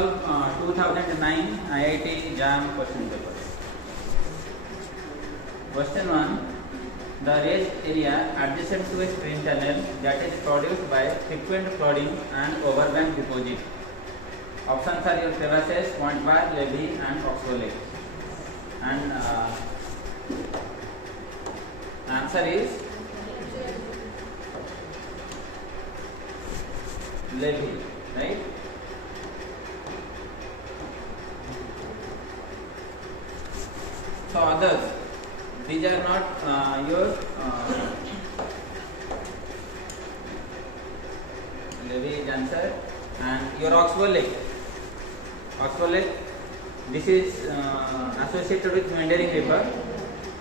solve 2009 IIT JAM question paper. Question 1. The raised area adjacent to a stream channel that is produced by frequent flooding and overbank deposit. Options are your crevasses, point bar, levee and oxbow lake. And answer is levee, right? So others, these are not your levee is answer, and your oxbow lake. Oxbow lake, this is associated with meandering river.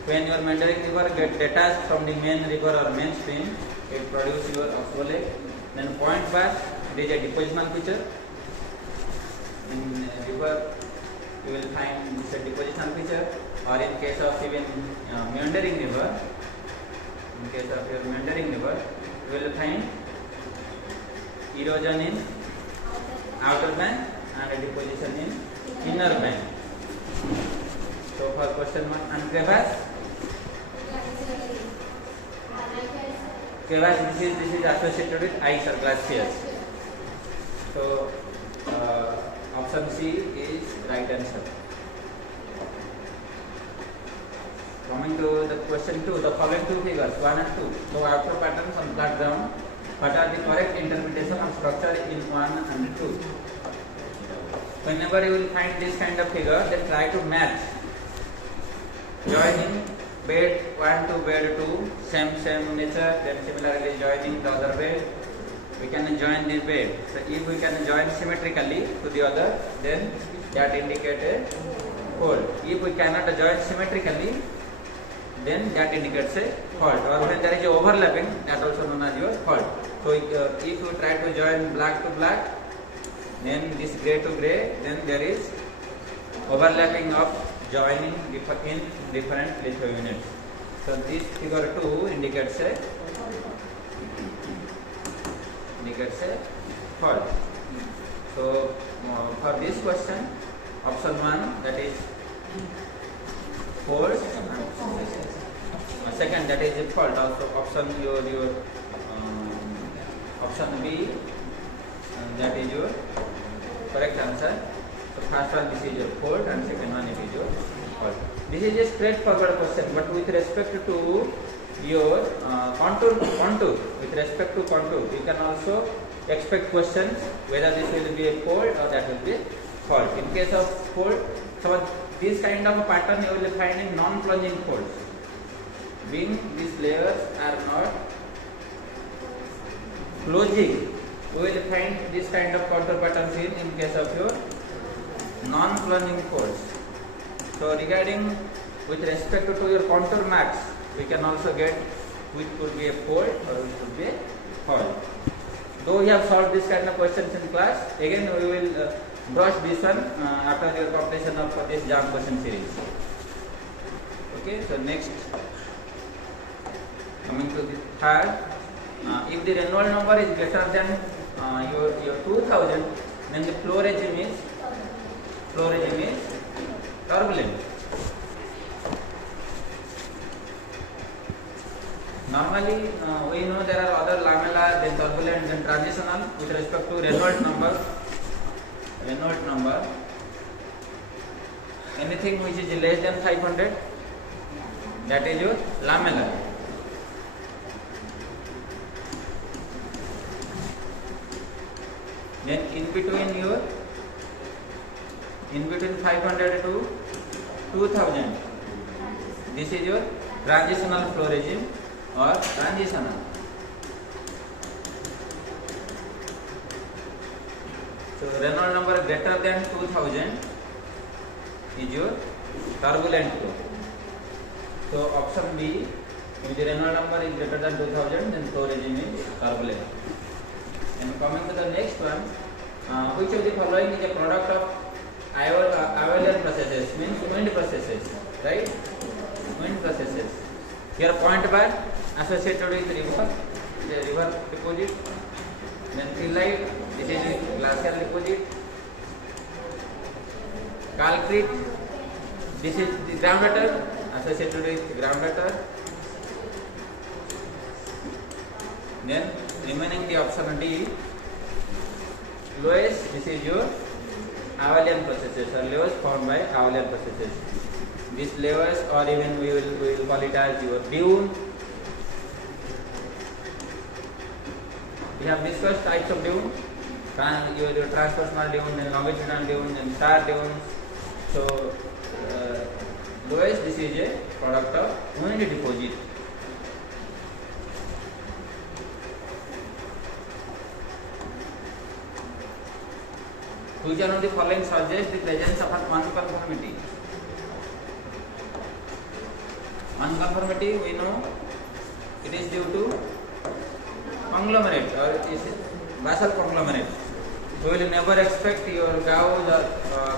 When your meandering river get detached from the main river or main stream, it produces your oxbow lake. Then point bar, it is a depositional feature. In river, you will find this a depositional feature, or in case of even meandering river, you will find erosion in outer bank and a deposition in inner bank. So for question 1, and crevasse, this is associated with ice or glaciers. So option C is right answer. Coming to the question 2, the following two figures 1 and 2 show outflow patterns on flat ground. What are the correct interpretation of structure in 1 and 2? Whenever you will find this kind of figure, then try to match. Joining bed 1 to bed 2, same nature. Then similarly joining the other bed, we can join the bed. So if we can join symmetrically to the other, then that indicates a fold. If we cannot join symmetrically, then that indicates a fault. Or when there is overlapping, that also known as your fault. So if you try to join black to black, then this gray to gray, then there is overlapping of joining in different litho units. So this figure 2 indicates a fault. So for this question, option 1, that is fault. Second, that is a fault. Also option your option B, that is your correct answer. So first one, this is your fault, and second one, it is your fault. This is a straightforward question, but with respect to your contour, with respect to contour, you can also expect questions whether this will be a fault or that will be a fault. In case of fault, so this kind of a pattern you will find in non-plunging faults. Being these layers are not closing, we will find this kind of contour patterns in case of your non-plunging faults. So regarding with respect to your contour marks, we can also get which could be a fault or which could be a fault. Though we have solved this kind of questions in class, again we will brush this one after your completion of this JAM question series. Okay, so next, coming to the third, if the Reynolds number is greater than your 2000, then the flow regime is turbulent. Normally, we know there are other lamella, then turbulent, then transitional. With respect to Reynolds number, anything which is less than 500, that is your lamella. Then in between 500 to 2000, this is your transitional flow regime or transitional. So Reynolds number greater than 2000 is your turbulent flow. So option B, if the Reynolds number is greater than 2000, then flow regime is turbulent. And coming to the next one, which of the following is a product of Euler processes, means wind processes, right? Wind processes. Here point bar associated with river deposit, then tillite, this is glacial deposit, calcrete, this is the ground dater associated with ground dater. Then remaining the option D, lowest, this is your Avalian processes or lowest found by Avalian processes. This lowest, or even we will call it as your dune. We have discussed types of dune, your transpersonal dune, and longitudinal dune, and star dunes. So lowest, this is a product of unity deposit. Which one of the following suggests the presence of unconformity? Unconformity, we know it is due to conglomerate, or it is basal conglomerate. So you will never expect your gauge or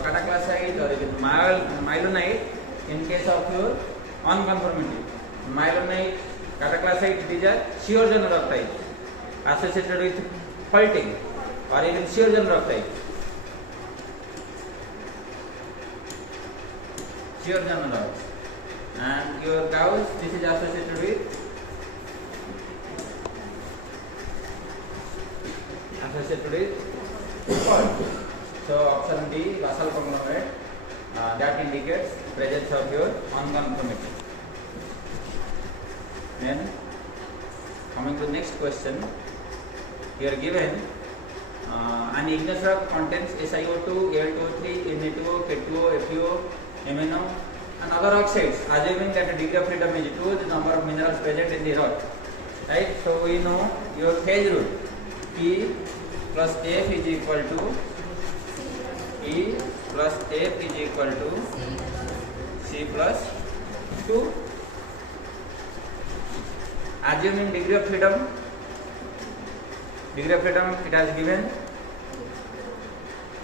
cataclysite or even myelinite in case of your unconformity. Myelinite, cataclysite, these are shear zone rock type associated with faulting or even shear zone rock type. Shear zone rock. And your gauge, this is associated with fault. So option D, basal conglomerate, that indicates presence of your unconformity. Then coming to the next question, here given an igneous rock contains SiO2, Al2O3, Na2O, K2O, FeO, MnO and other oxides, assuming that the degree of freedom is 2, the number of minerals present in the rock. Right? So we know your phase rule P plus F is equal to E plus F is equal to C plus 2. Assuming degree of freedom it has given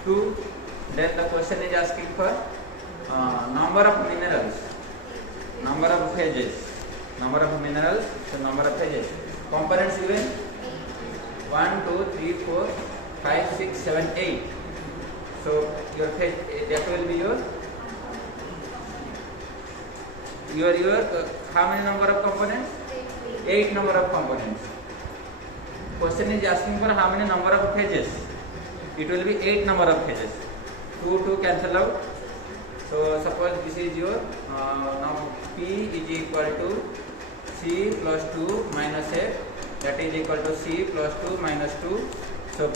2. Then the question is asking for number of minerals, number of phases, number of minerals, so number of phases. Components given 1, 2, 3, 4, 5, 6, 7, 8. So your phase, that will be your how many number of components? 8 number of components. Question is asking for how many number of phases. It will be 8 number of phases. 2 cancel out. So suppose this is your now P is equal to C plus 2 minus F, that is equal to C plus 2 minus 2. So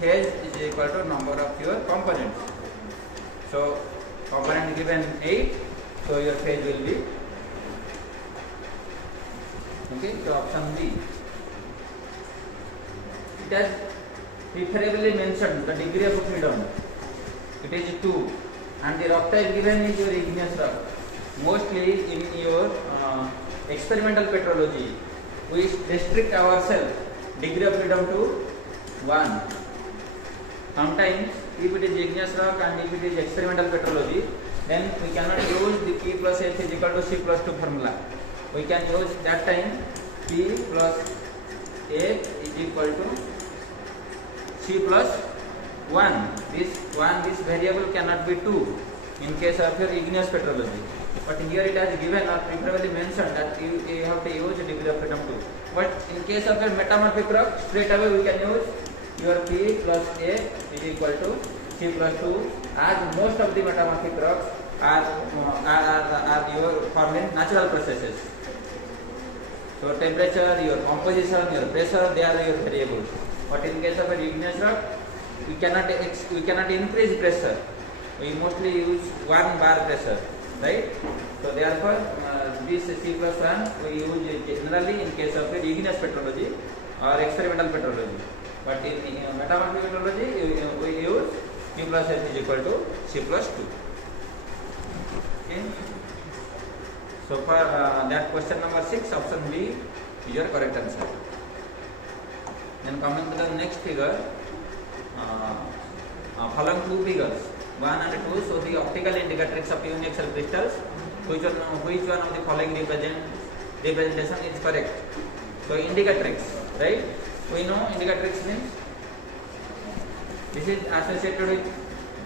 phase is equal to number of your components. So component given 8, so your phase will be okay. So option B. It has preferably mentioned the degree of freedom. It is 2. And the rock type given is your igneous rock. Mostly in your experimental petrology, we restrict ourselves degree of freedom to 1. Sometimes if it is igneous rock and if it is experimental petrology, then we cannot use the P plus F is equal to C plus 2 formula. We can use that time P plus F is equal to C plus 1. This variable cannot be 2 in case of your igneous petrology. But here it has given or preferably mentioned that you have to use degree of freedom 2. But in case of your metamorphic rock, straight away we can use your P plus A is equal to C plus 2, as most of the metamorphic rocks are your formed in natural processes. So temperature, your composition, your pressure, they are your variables. But in case of an igneous rock, we cannot increase pressure. We mostly use 1 bar pressure, right? So therefore, this C plus 1 we use generally in case of igneous petrology or experimental petrology. But in metamorphic petrology, we use P plus F is equal to C plus 2. Okay. So for that question number 6, option B is your correct answer. Then coming to the next figure, following 2 figures, 1 and 2, show the optical indicatrix of uniaxial crystals. Which one of the following representation is correct? So indicatrix, right? We know indicatrix means this is associated with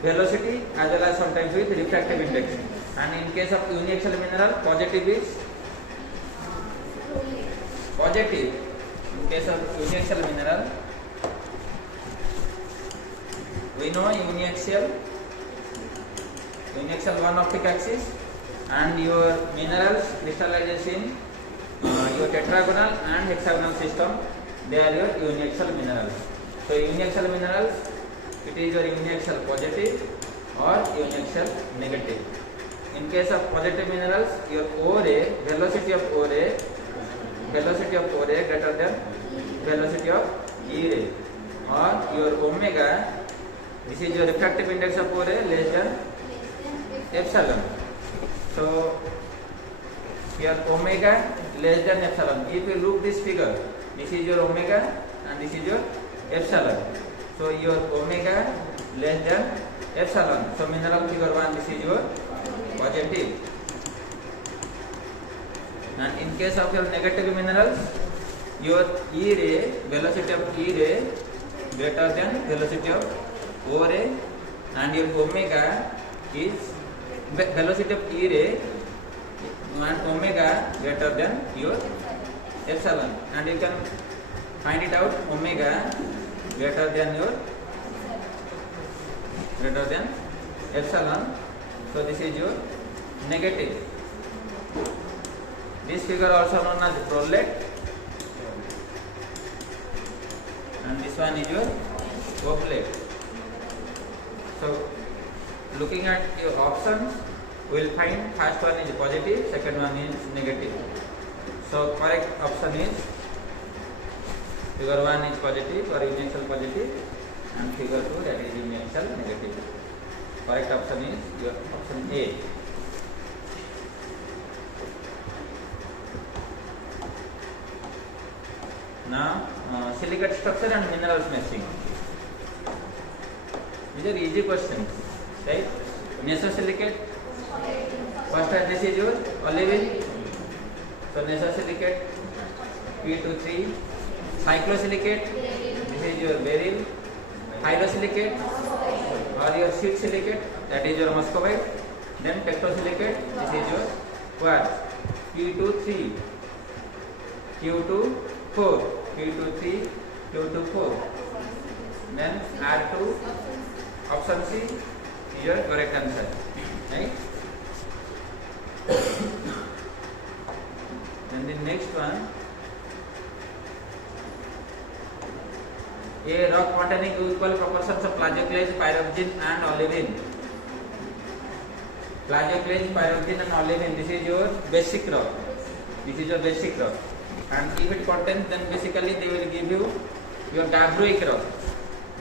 velocity as well as sometimes with refractive index. And in case of uniaxial mineral, positive is positive. In case of uniaxial mineral, we know uniaxial one optic axis, and your minerals crystallizes in your tetragonal and hexagonal system. They are your uniaxial minerals. So uniaxial minerals, it is your uniaxial positive or uniaxial negative. In case of positive minerals, your O ray, velocity of O ray greater than velocity of E ray, or your omega, this is your refractive index of O ray, less than epsilon. So your omega less than epsilon. If you look this figure, this is your omega and this is your epsilon. So your omega less than epsilon. So mineral figure 1, this is your positive. And in case of your negative minerals, your E ray, velocity of E ray greater than velocity of O ray, and your omega is velocity of E ray and omega greater than your epsilon, and you can find it out, omega greater than epsilon. So this is your negative. This figure also known as Broadlet, and this one is your Goblet. So looking at your options, we will find first one is positive, second one is negative. So correct option is figure 1 is positive or uniaxial positive, and figure 2, that is uniaxial negative. Correct option is your option A. Now silicate structure and minerals meshing. These are easy questions, right? Nesosilicate, first one, this is your olivine. So nesosilicate P23. Cyclosilicate, this is your beryl. Pyrosilicate or your sheet silicate, that is your muscovite. Then tetrosilicate, this is your quartz. Q23, Q24, Q23, Q24. Then R2, option C is your correct answer, right? Then the next one, a rock containing equal proportions of plagioclase, pyroxene and olivine. Plagioclase, pyroxene and olivine, this is your basic rock. This is your basic rock. And if it contains, then basically they will give you your gabbroic rock.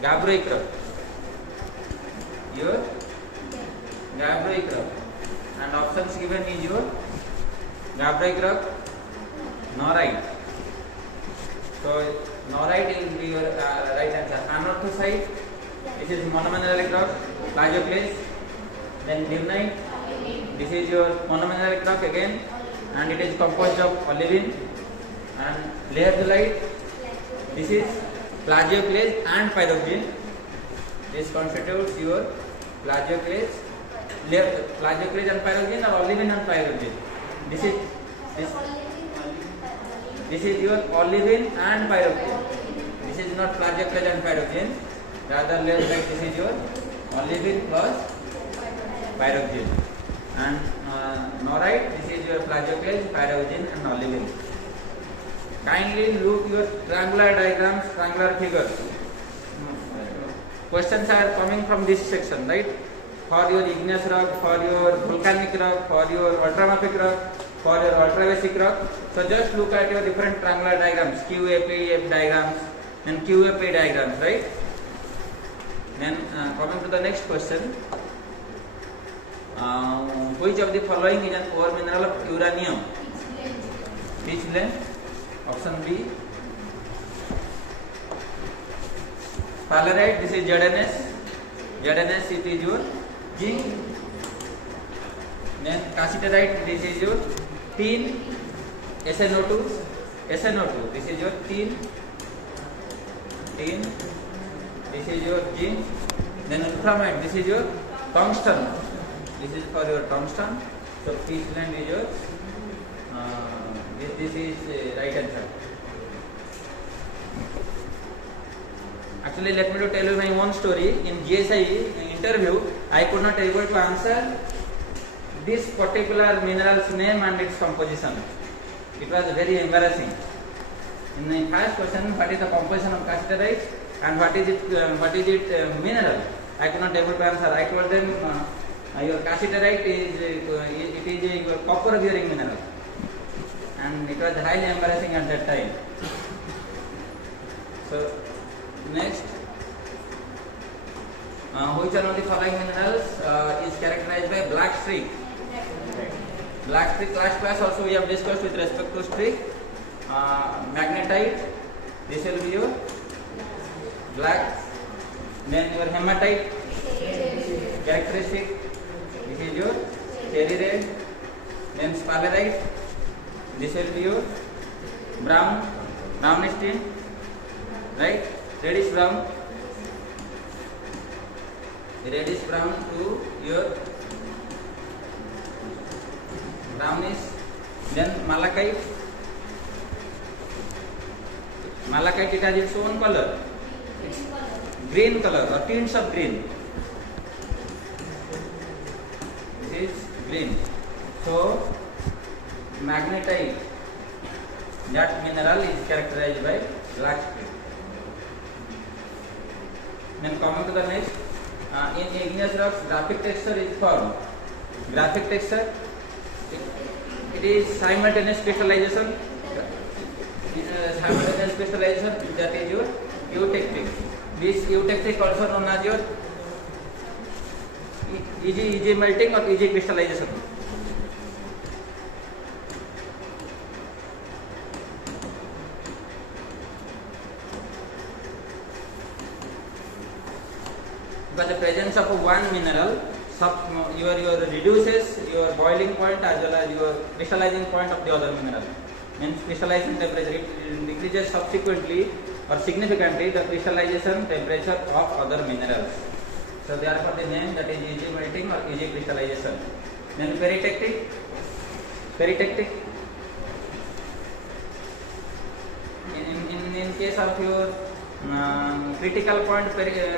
Gabbroic rock. Your gabbroic rock. And options given is your gabbroic rock, norite. So norite will be your right answer. Anorthosite, this is monomineralic rock, plagioclase. Then lignite, this is your monomineralic rock again, and it is composed of olivine. And laerzolite, this is plagioclase and pyroxene. This constitutes your plagioclase and pyroxene, or olivine and pyroxene. This is your olivine and pyroxene. This is not plagioclase and pyroxene. Rather, laerzolite, this is your olivine plus pyroxene. And norite, this is your plagioclase, pyroxene and olivine. Kindly look your triangular diagrams, triangular figures. Questions are coming from this section, right? For your igneous rock, for your volcanic rock, for your ultramafic rock, for your ultrabasic rock. So just look at your different triangular diagrams, QAP diagrams and QAP diagrams, right? Then coming to the next question, which of the following is an ore mineral of uranium? Pitchblende. Option B. Sphalerite, this is ZNS. ZNS, it is your zinc. Then cassiterite, this is your tin. SNO2. SNO2, this is your tin. This is your zinc. Then ultramite, this is your tungsten. This is for your tungsten. So pitchblende is your this is right answer. Actually, let me to tell you my own story. In GSI interview, I could not able to answer this particular mineral's name and its composition. It was very embarrassing. In the first question, what is the composition of cassiterite and what is it mineral? I could not able to answer. I told them your cassiterite is your copper bearing mineral, and it was highly embarrassing at that time. So next, which one of the following minerals is characterized by black streak? Black streak, last class also we have discussed with respect to streak. Magnetite, this will be your black. Then your hematite, characteristic, this is your cherry red. Then sphalerite, this will be your brownish tint, right? Reddish brown to your brownish. Then malachite, it has its own color. It's green color or tints of green. This is green. So magnetite, that mineral is characterized by black streak. Then coming to the next, in igneous rocks, graphic texture is formed. Graphic texture, it is simultaneous crystallization. That is your eutectic. This eutectic also known as your easy melting or easy crystallization. Because the presence of one mineral, your reduces your boiling point as well as your crystallizing point of the other mineral. Means crystallization temperature decreases subsequently or significantly the crystallization temperature of other minerals. So therefore the name, that is easy melting or easy crystallization. Then peritectic. In case of your critical point,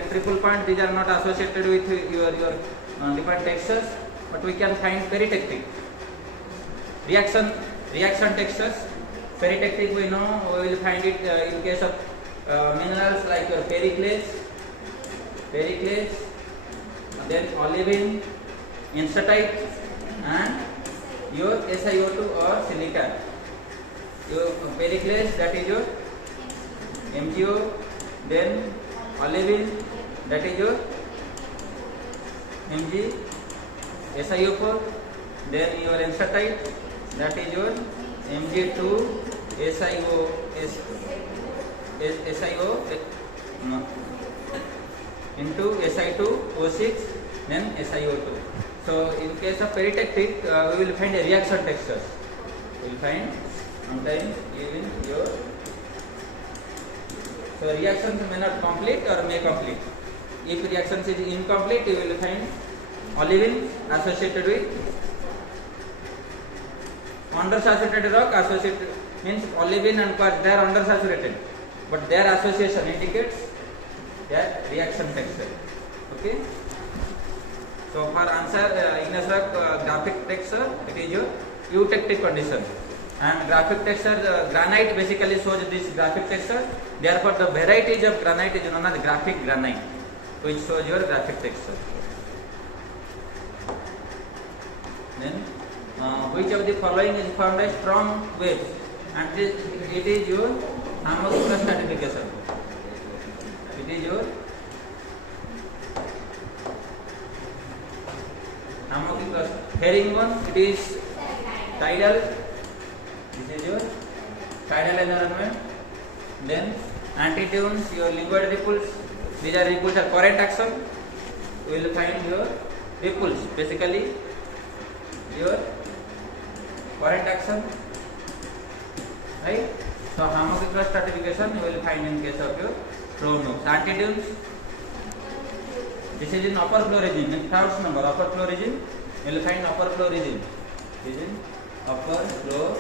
triple point, these are not associated with your different textures, but we can find peritectic. Reaction textures. Peritectic, we know, we will find it in case of minerals like your periclase, then olivine, instatite, and your SiO2 or silica. Your periclase, that is your MgO, then olivine, that is your Mg, SiO4, then your instatite, that is your Mg2, SiO into Si2O6, then SiO2. So in case of peritectic, we will find a reaction textures. We will find sometimes even your. So reactions may not complete or may complete. If reactions is incomplete, you will find olivine associated with undersaturated rock. Associated means olivine and quartz, they are undersaturated, but their association indicates their reaction texture. Okay. So for answer, igneous rock graphic texture, it is your eutectic condition, and graphic texture, granite basically shows this graphic texture. Therefore, the varieties of granite is known as graphic granite, which shows your graphic texture. Then, which of the following is formed as strong waves? And it is your Hamosutra stratification. It is your Hamosutra. Herringbone, it is tidal. This is your tidal environment. Then antitunes, your lingual ripples. These are ripples are current action. You will find your ripples, basically your current action, right? So Hamosutra stratification you will find in case of your prone nodes. Antitunes, This is in upper flow region. In Froude's number, upper flow region, you will find upper flow region. This is in upper flow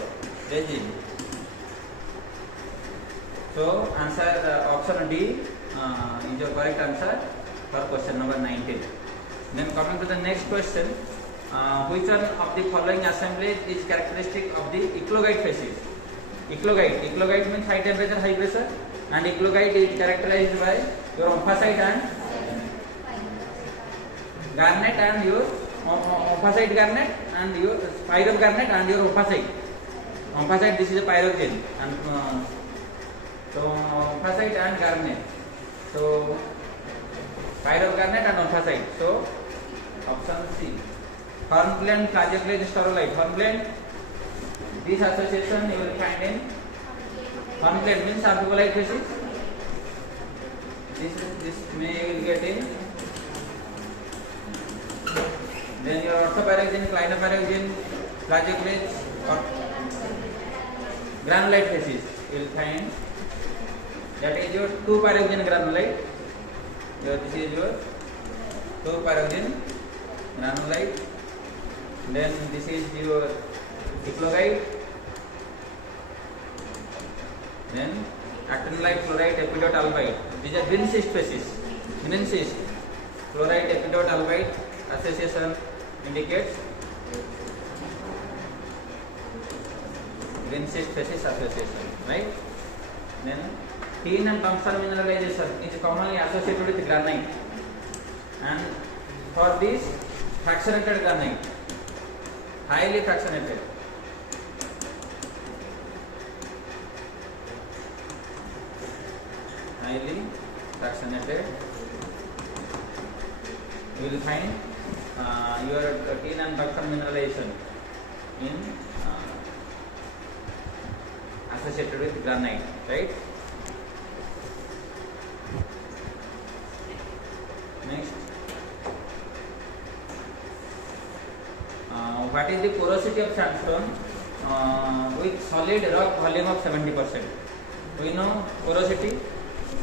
region. So answer option D is your correct answer for question number 19. Then coming to the next question, which one of the following assemblage is characteristic of the eclogite phases? Eclogite means high temperature, high pressure, and eclogite is characterized by your opposite and garnet and your opposite garnet and your pyrogarnet and your opposite. Opposite, this is a pyrogen, and so opposite and garnet. So pyrogarnet and opposite. So option C. Hornblende, plagioclase, staurolite. Hornblende, this association you will find in hornblende means amphibolic phases. This may you will get in. Then your orthopyroxene, clinopyroxene, plagioclase or granulate phases you will find. That is your 2-pyroxene granulate. This is your 2-pyroxene granulate. Then this is your eclogite. Then actinolite, fluorite, epidote, albite. These are green cyst phases. Green cyst, fluorite, epidote, albite association indicates green cyst phases association, right? Then tin and tungsten mineralization is commonly associated with granite, and for this fractionated granite, highly fractionated. Highly fractionated, you will find your tin and tungsten mineralization in associated with granite, right? Next, what is the porosity of sandstone with solid rock volume of 70%? We know porosity.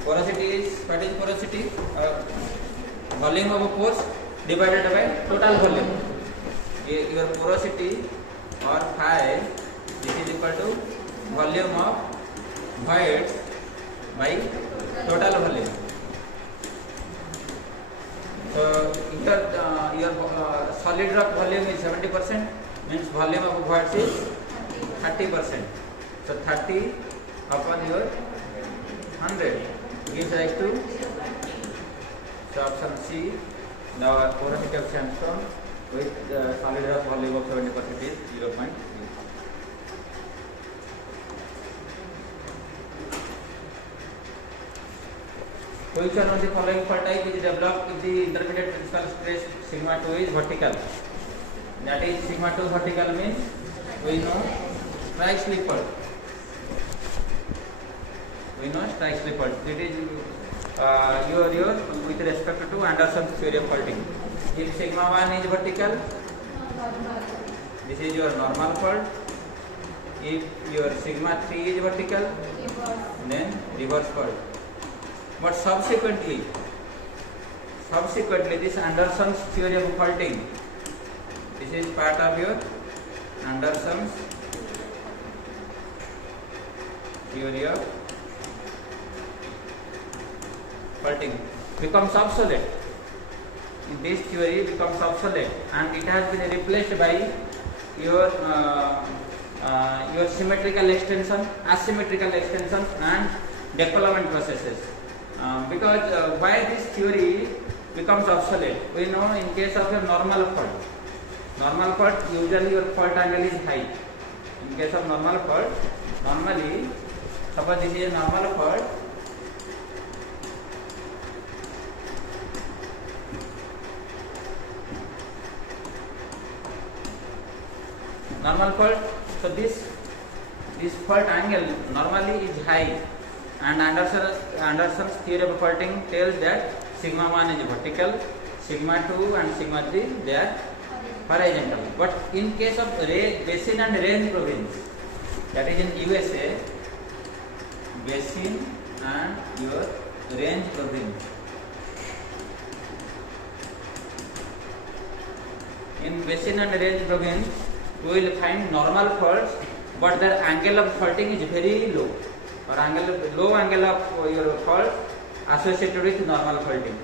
Porosity is, what is porosity? Volume of a pores divided by total volume. Your porosity or phi, this is equal to volume of void by total volume. So if your solid rock volume is 70%, means volume of voids is 30%. So 30 upon your 100 gives rise to, so option C, the porosity of sandstone with solid rock volume of 70% is 0.3. Which one of the following fault type is developed if the intermediate principal stress sigma 2 is vertical? That is, sigma 2 vertical means we know strike slip fault. We know strike slip fault. It is your with respect to Anderson's theory of faulting. If sigma 1 is vertical, this is your normal fault. If your sigma 3 is vertical, then reverse fault. But subsequently this Anderson's theory of faulting, this is part of your Anderson's theory of faulting becomes obsolete. This theory becomes obsolete and it has been replaced by your symmetrical extension, asymmetrical extension and decollement processes. Because why this theory becomes obsolete? We know in case of a normal fault, usually your fault angle is high. In case of normal fault, normally, suppose this is a normal fault, so this fault angle normally is high. And Anderson's theory of faulting tells that sigma 1 is vertical, sigma 2 and sigma 3 they are horizontal. But in case of basin and range province, that is in USA, basin and your range province, in basin and range province, we will find normal faults, but their angle of faulting is very low, or low angle of your fault associated with normal faulting.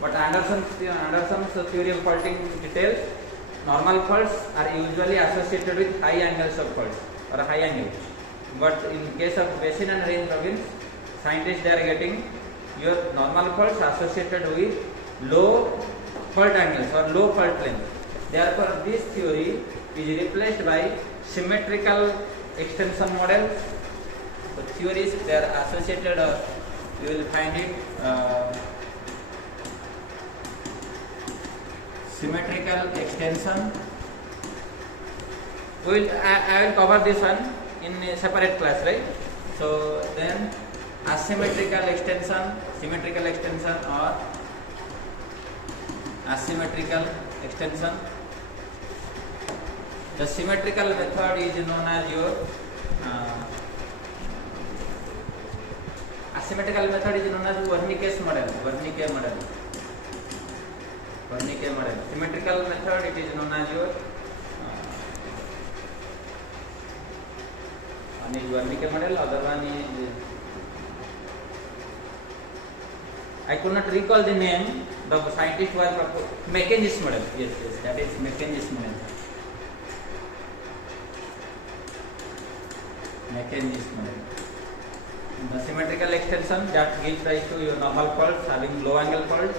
But Anderson's theory of faulting details, normal faults are usually associated with high angles of faults or high angles. But in case of basin and range province, scientists they are getting your normal faults associated with low fault angles or low fault length. Therefore, this theory is replaced by symmetrical extension model. So theories they are associated, you will find it symmetrical extension. I will cover this one in a separate class, right? So then asymmetrical extension, symmetrical extension or asymmetrical extension. The symmetrical method is known as your asymmetrical method is known as Wernicke's model. Wernicke model. Wernicke model. Symmetrical method it is known as your one is Wernicke model, other one is I could not recall the name. The scientist was Mackenzie's model. Yes, that is Mackenzie's model. Mackenzie's model. The symmetrical extension that gives rise to your normal faults having low angle fault.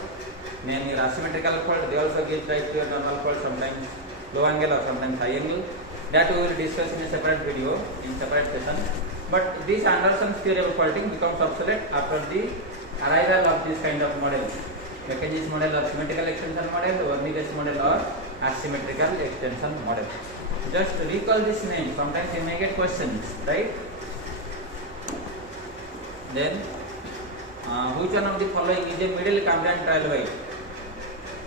Then your asymmetrical fault they also give rise to your normal fault, sometimes low angle or sometimes high angle. That we will discuss in a separate video in separate session. But this Anderson's theory of faulting becomes obsolete after the arrival of this kind of model. Mackenzie's model or symmetrical extension model, Wernicke's model or asymmetrical extension model. Just recall this name. Sometimes you may get questions, right? Then, which one of the following is a middle Cambrian trilobite?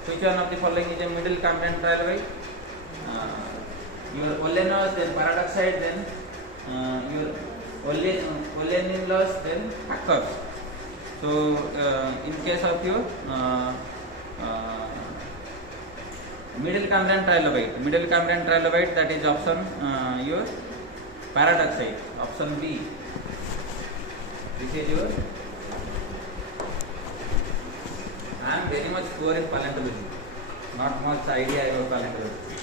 Which one of the following is a middle Cambrian trilobite? Your oleanous, then paradoxite, then your oleanilus, then Hackers. So, in case of your middle Cambrian trilobite, that is option your paradoxite, option B. This is your. I am very much poor in paleontology, not much idea about paleontology.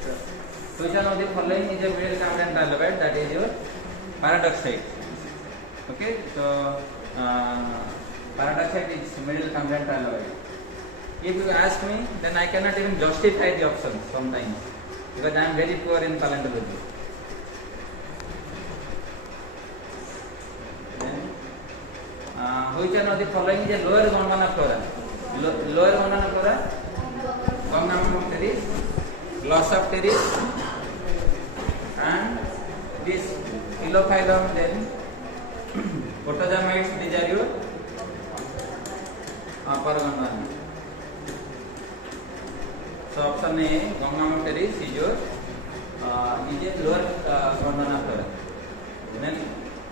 So, which one of the following is a middle Cambrian trilobite? That is your paradoxite. Okay, so paradoxite is middle Cambrian trilobite. If you ask me, then I cannot even justify the options sometimes because I am very poor in paleontology. Which one of the following is a lower Gondwana flora? Lower Gondwana flora, Gongnammopteris, Glossopteris, and this Phylophyllum, then Protozamites, these are your upper Gondwana. So option A, Gongnammopteris is your lower Gondwana flora. Then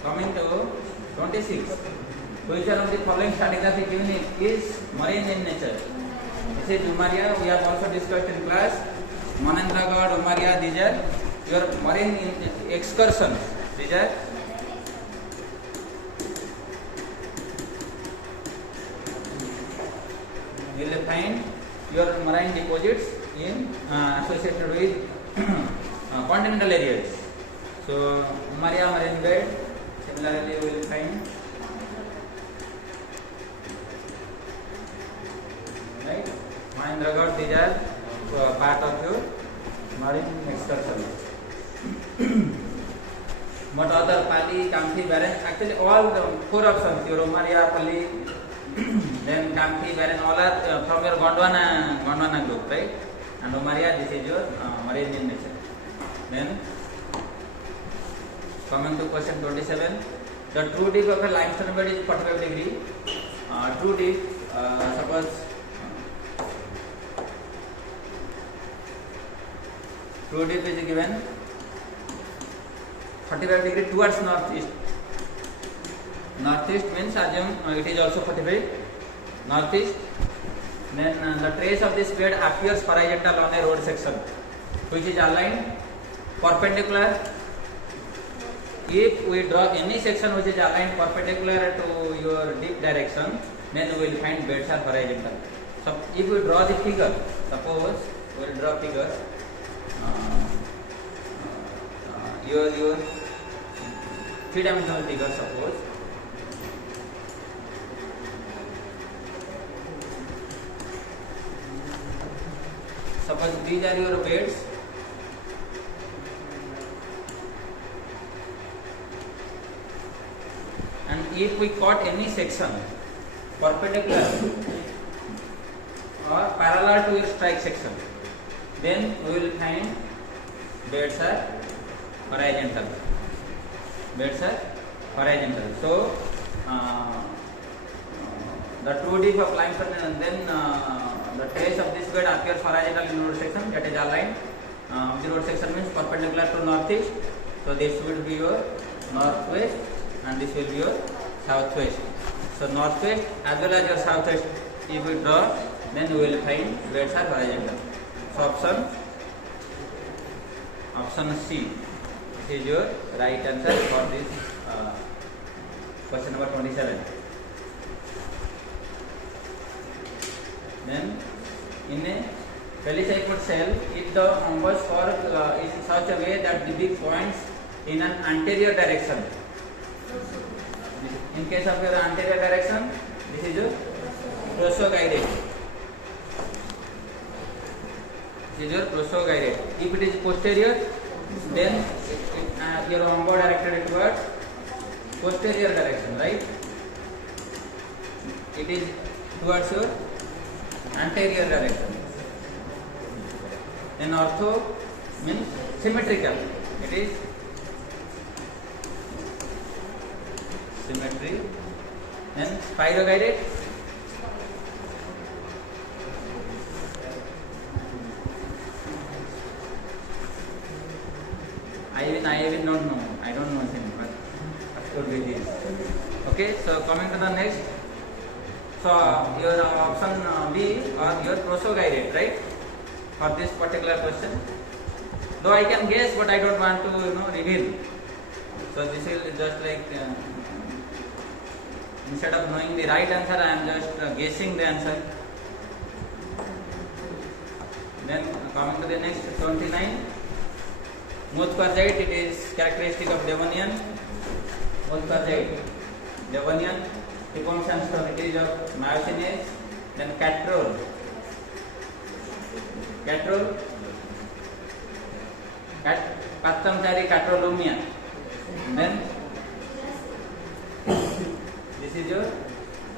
coming to 26. Which one of the following stratigraphic unit is marine in nature? This is Umaria. We have also discussed in class. Manendragarh, Umaria, these are your marine excursions. These are you will find your marine deposits in associated with continental areas. So Umaria marine bed. Similarly, you will find. Right? Manendragarh, these are part of your marine excursion. But other Pali, Kamphi, Baren, actually all the four options, your Umaria, Pali, then Kamphi, Baren, all are from your Gondwana group, right? And Umaria, this is your marine in nature. Then, coming to question 27, the true dip of a limestone bed is 45 degree. True dip, suppose true dip is given 45 degree towards northeast. Northeast means assume it is also 45 northeast. Then the trace of this bed appears horizontal on a road section which is aligned perpendicular. If we draw any section which is aligned perpendicular to your deep direction, then we will find beds are horizontal. So if we draw the figure, suppose we will draw figure, your three-dimensional figure, suppose these are your beds. And if we cut any section perpendicular or parallel to your strike section, then we will find beds are horizontal. Beds are horizontal. So the 2D of limestone, and then the trace of this bed appears horizontal in road section, that is aligned. The road section means perpendicular to northeast. So this will be your northwest, and this will be your southwest. So northwest as well as your southwest, if we draw, then we will find beds are horizontal. So option C is your right answer for this question number 27. Then in a palisade cell, if the ambus curve is in such a way that the big points in an anterior direction. In case of your anterior direction, this is your proso-guided. This is your proso-guided. If it is posterior, then your ambo directed towards posterior direction, right? It is towards your anterior direction. Then ortho means symmetrical. It is symmetry. Then spiroguided. I even don't know. I don't know anything, but it could be this. Okay, so coming to the next. So your option B or your proso-guided, right? For this particular question. Though I can guess, but I don't want to reveal. So this is just like instead of knowing the right answer, I am just guessing the answer. Then coming to the next 29. Muth-Quartzite, it is characteristic of Devonian. Muth-Quartzite, Devonian. Tipon sandstone, it is of Miocene. Then Catrol. Pattamchari Catrolumia. Then this is your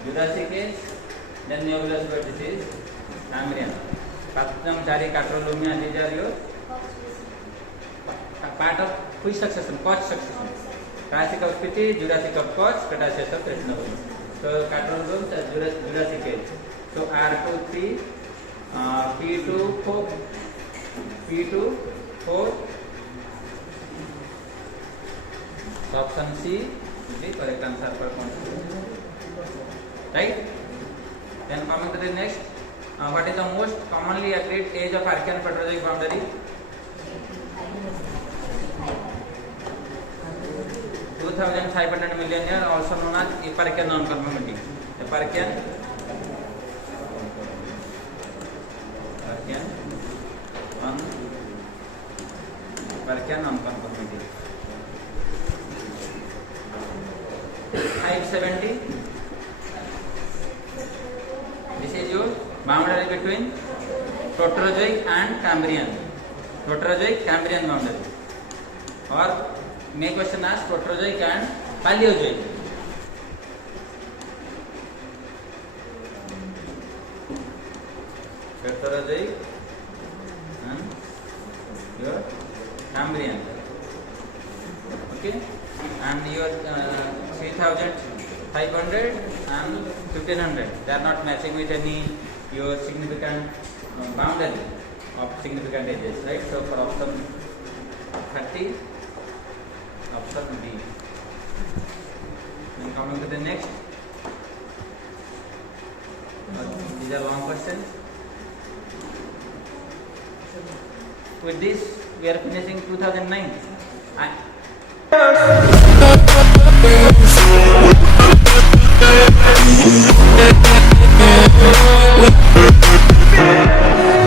Jurassic age. Then nebulous bed, this is Cambrian. Pattamchari Catrolumia, these are your part of which succession? Koch succession. Triassic of Spiti, Jurassic of Koch, Cretaceous of Cretaceous. So Catrolums as Jurassic age. So R2 3, P2 4, P2 4. So option C is the correct answer for question. Right? Then coming to the next, what is the most commonly agreed age of Archean Proterozoic boundary? 2500 million year, also known as Eparchian non-conformity. Eparchian non-conformity. 570. This is your boundary between Proterozoic and Cambrian. Proterozoic-Cambrian boundary. Or may question as Proterozoic and Paleozoic. Proterozoic and your Cambrian. Okay, and your 3500 and 1500, they are not matching with any your significant boundary of significant ages, right? So for option 30, option B. Then coming to the next. These are long questions. With this, we are finishing 2009.